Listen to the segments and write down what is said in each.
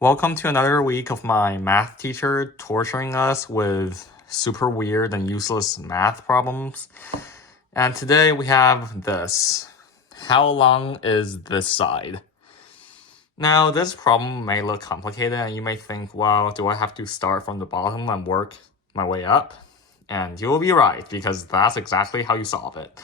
Welcome to another week of my math teacher torturing us with super weird and useless math problems. And today we have this. How long is this side? Now, this problem may look complicated and you may think, well, do I have to start from the bottom and work my way up? And you will be right, because that's exactly how you solve it.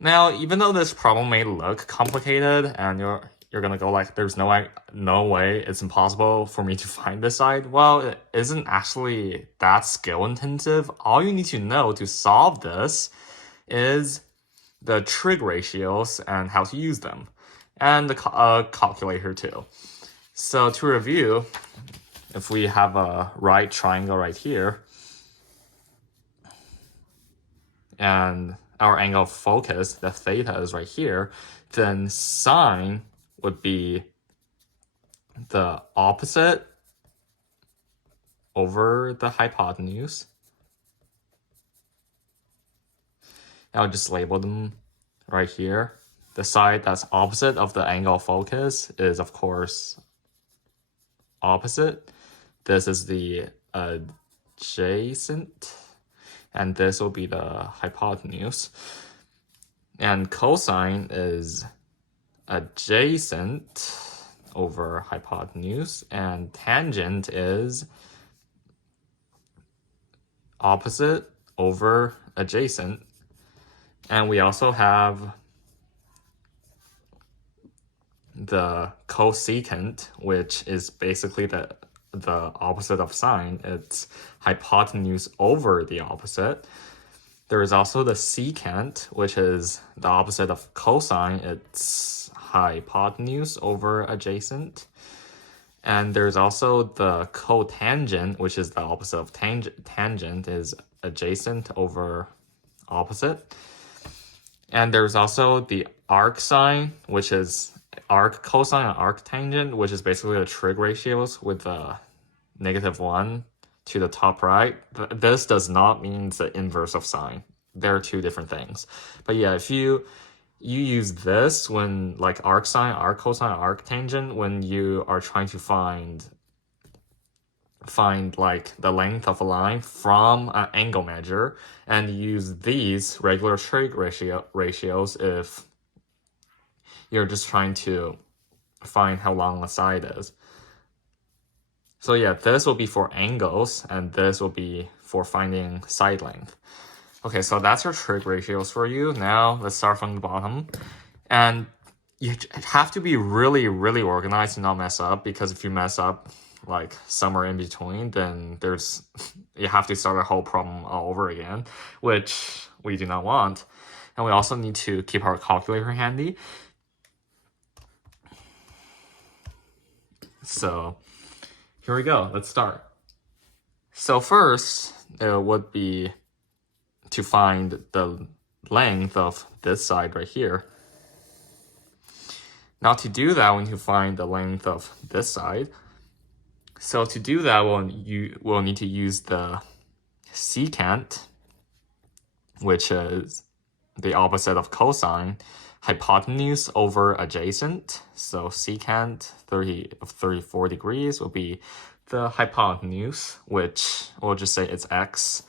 Now, even though this problem may look complicated and you're gonna go like, there's no way, it's impossible for me to find this side. Well, it isn't actually that skill intensive. All you need to know to solve this is the trig ratios and how to use them, and the calculator too. So to review, if we have a right triangle right here, and our angle of focus, the theta, is right here, then sine would be the opposite over the hypotenuse. I'll just label them right here. The side that's opposite of the angle of focus is, of course, opposite. This is the adjacent, and this will be the hypotenuse. And cosine is adjacent over hypotenuse, and tangent is opposite over adjacent. And we also have the cosecant, which is basically the opposite of sine. It's hypotenuse over the opposite. There is also the secant, which is the opposite of cosine. It's hypotenuse over adjacent. And there's also the cotangent, which is the opposite of tangent, is adjacent over opposite. And there's also the arcsine, which is arccosine and arctangent, which is basically the trig ratios with the -1 to the top right. This does not mean the inverse of sine. They're two different things. But yeah, if you use this when like arcsine, arccosine, arctangent, when you are trying to find like the length of a line from an angle measure, and use these regular trig ratios if you're just trying to find how long a side is. So yeah, this will be for angles, and this will be for finding side length. Okay, so that's your trig ratios for you. Now let's start from the bottom. And you have to be really, really organized and not mess up, because if you mess up like somewhere in between, then you have to start a whole problem all over again, which we do not want. And we also need to keep our calculator handy. So here we go, let's start. So first, it would be to find the length of this side right here. Now to do that, we need to find the length of this side. So to do that, we'll need to use the secant, which is the opposite of cosine, hypotenuse over adjacent. So secant 34 degrees will be the hypotenuse, which we'll just say it's x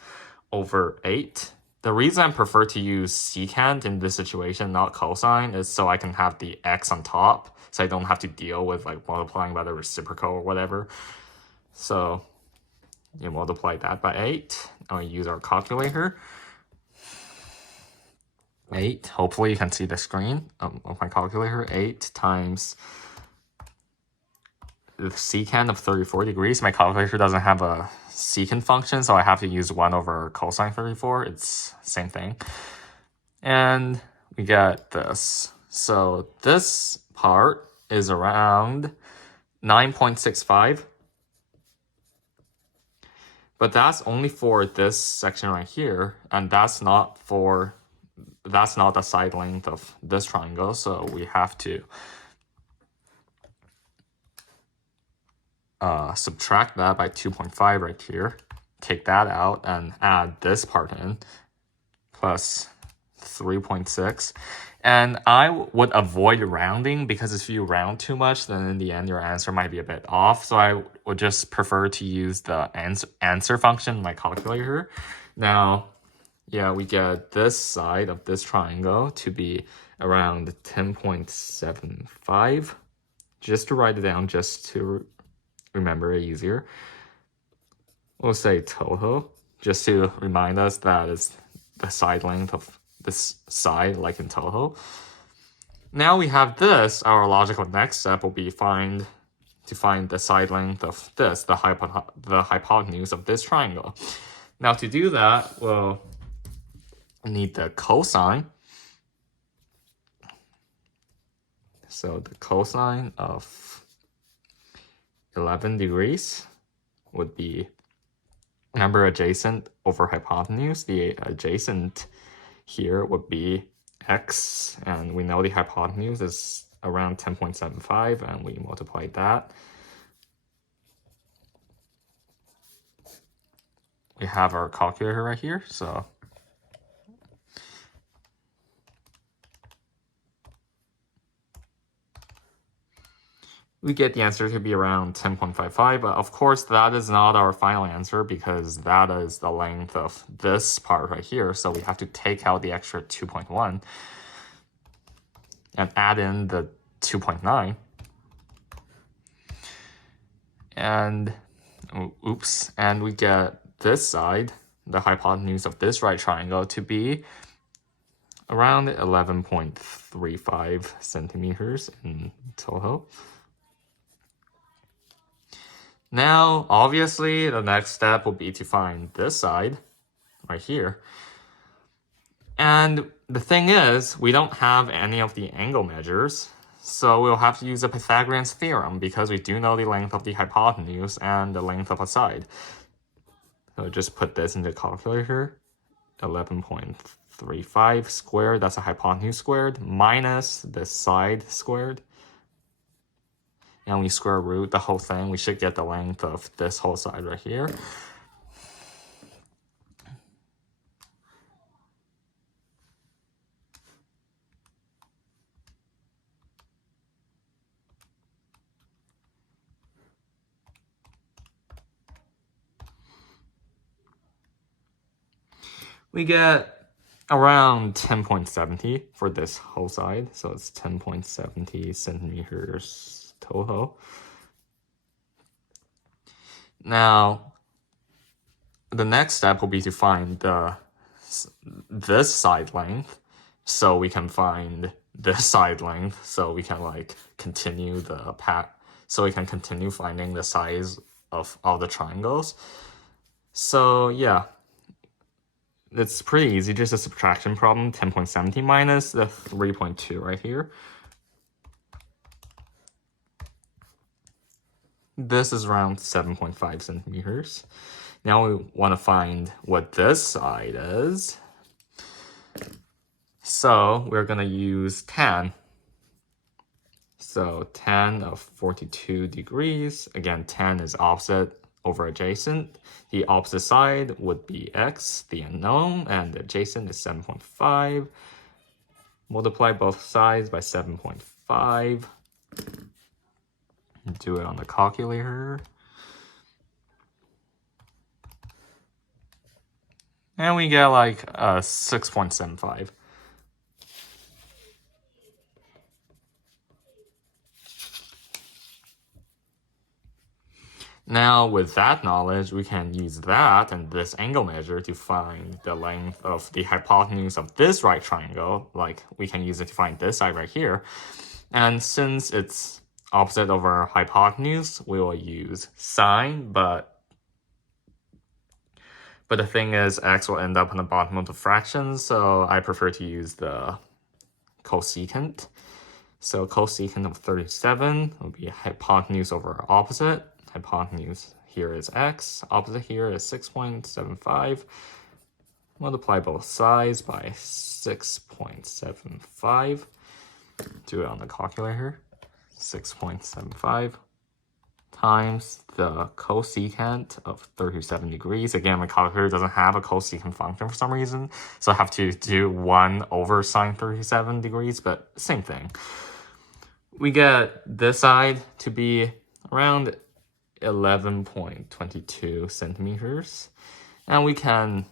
over 8. The reason I prefer to use secant in this situation, not cosine, is so I can have the x on top, so I don't have to deal with like multiplying by the reciprocal or whatever. So you multiply that by 8, and we use our calculator. 8, hopefully you can see the screen of my calculator. 8 times the secant of 34 degrees. My calculator doesn't have a secant function, so I have to use 1 over cosine 34. It's same thing. And we get this. So this part is around 9.65. But that's only for this section right here, and that's not the side length of this triangle, so we have to subtract that by 2.5 right here, take that out, and add this part in, plus 3.6. And I would avoid rounding because if you round too much, then in the end your answer might be a bit off. So I would just prefer to use the answer function in my calculator. Now, yeah, we get this side of this triangle to be around 10.75. Just to write it down, just to remember it easier. We'll say total, just to remind us that it's the side length of this side, like in total. Now we have this, our logical next step will be to find the side length of this, the hypotenuse of this triangle. Now to do that, we'll need the cosine. So the cosine of 11 degrees would be number adjacent over hypotenuse. The adjacent here would be x, and we know the hypotenuse is around 10.75, and we multiply that. We have our calculator right here, so we get the answer to be around 10.55, but of course that is not our final answer because that is the length of this part right here, so we have to take out the extra 2.1 and add in the 2.9. And, oops, and we get this side, the hypotenuse of this right triangle, to be around 11.35 centimeters in total. Now, obviously, the next step will be to find this side right here. And the thing is, we don't have any of the angle measures, so we'll have to use the Pythagorean's theorem because we do know the length of the hypotenuse and the length of a side. So just put this into the calculator. 11.35 squared, that's a hypotenuse squared, minus the side squared. And we square root the whole thing, we should get the length of this whole side right here. We get around 10.70 for this whole side, so it's 10.70 centimeters total. Now, the next step will be to find this side length, so we can find this side length, so we can like continue the path, so we can continue finding the size of all the triangles. So yeah, it's pretty easy, just a subtraction problem. 10.70 minus the 3.2 right here. This is around 7.5 centimeters. Now we want to find what this side is. So we're going to use tan. So tan of 42 degrees. Again, tan is opposite over adjacent. The opposite side would be x, the unknown, and the adjacent is 7.5. Multiply both sides by 7.5. Do it on the calculator. And we get like 6.75. Now, with that knowledge, we can use that and this angle measure to find the length of the hypotenuse of this right triangle. Like, we can use it to find this side right here. And since it's opposite over hypotenuse, we will use sine, but the thing is, x will end up on the bottom of the fraction, so I prefer to use the cosecant. So cosecant of 37 will be hypotenuse over opposite. Hypotenuse here is x, opposite here is 6.75. Multiply both sides by 6.75. Do it on the calculator. 6.75. times the cosecant of 37 degrees. Again, my calculator doesn't have a cosecant function for some reason, so I have to do 1 over sine 37 degrees, but same thing. We get this side to be around 11.22 centimeters, and we can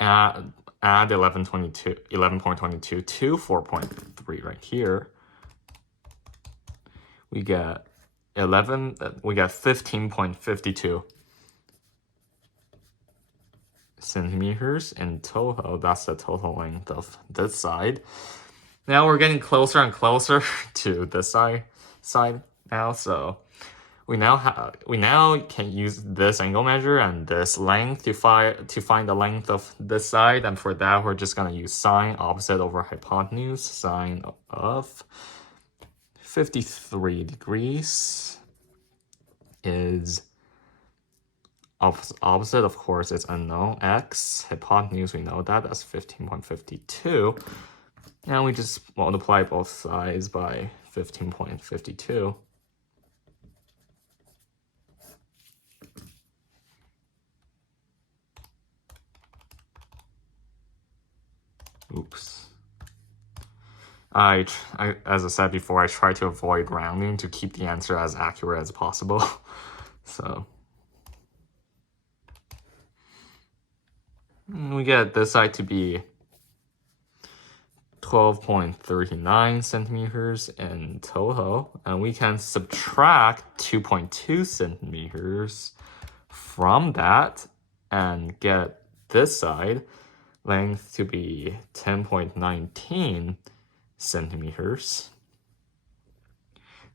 add 11.22 to 4.3 right here. We get 15.52 centimeters in total. That's the total length of this side. Now we're getting closer and closer to this side now, so we now can use this angle measure and this length to find the length of this side, and for that we're just gonna use sine opposite over hypotenuse. Sine of 53 degrees is opposite, of course, is unknown, x. Hypotenuse, we know that, that's 15.52. And we just multiply both sides by 15.52. Oops. As I said before, I try to avoid rounding to keep the answer as accurate as possible. So we get this side to be 12.39 centimeters in total, and we can subtract 2.2 centimeters from that and get this side length to be 10.19 centimeters.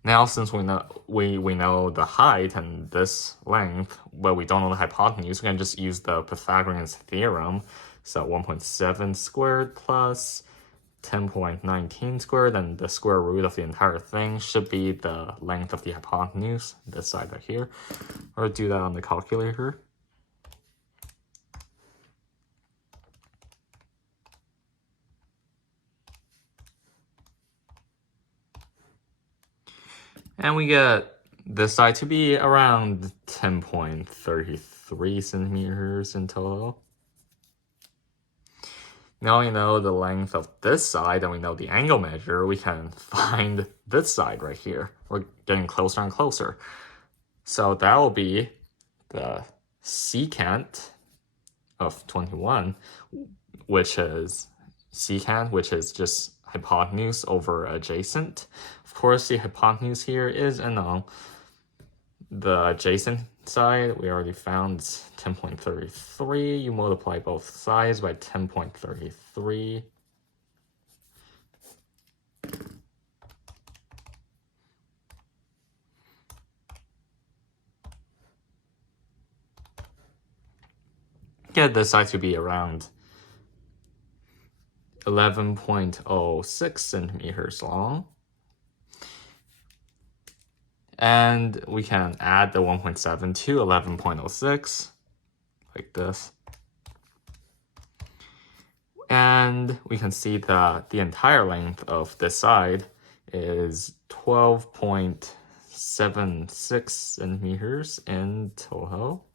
Now, since we know the height and this length, but we don't know the hypotenuse, we can just use the Pythagorean's theorem. So 1.7 squared plus 10.19 squared, and the square root of the entire thing should be the length of the hypotenuse, this side right here. Or do that on the calculator. And we get this side to be around 10.33 centimeters in total. Now we know the length of this side and we know the angle measure, we can find this side right here. We're getting closer and closer. So that will be the secant of 21, which is secant, which is just hypotenuse over adjacent. Of course, the hypotenuse here is unknown. The adjacent side, we already found 10.33. You multiply both sides by 10.33. Get this side to be around 11.06 centimeters long. And we can add the 1.7 to 11.06, like this. And we can see that the entire length of this side is 12.76 centimeters in total.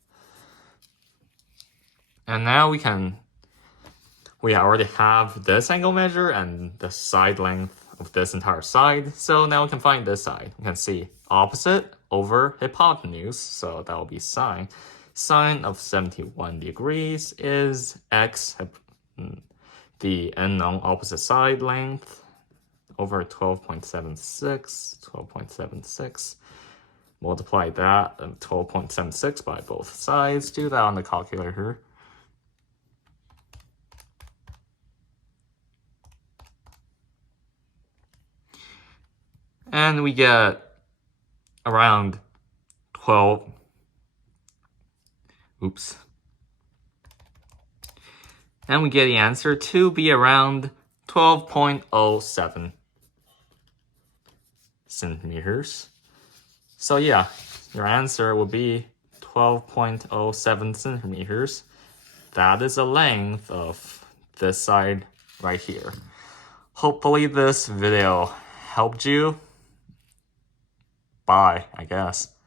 And now we already have this angle measure and the side length of this entire side. So now we can find this side. We can see opposite over hypotenuse, so that will be sine. Sine of 71 degrees is x, the unknown opposite side length, over 12.76. Multiply that, 12.76 by both sides. Do that on the calculator. And we get around 12. Oops. And we get the answer to be around 12.07 centimeters. So yeah, your answer will be 12.07 centimeters. That is the length of this side right here. Hopefully this video helped you. bye, I guess.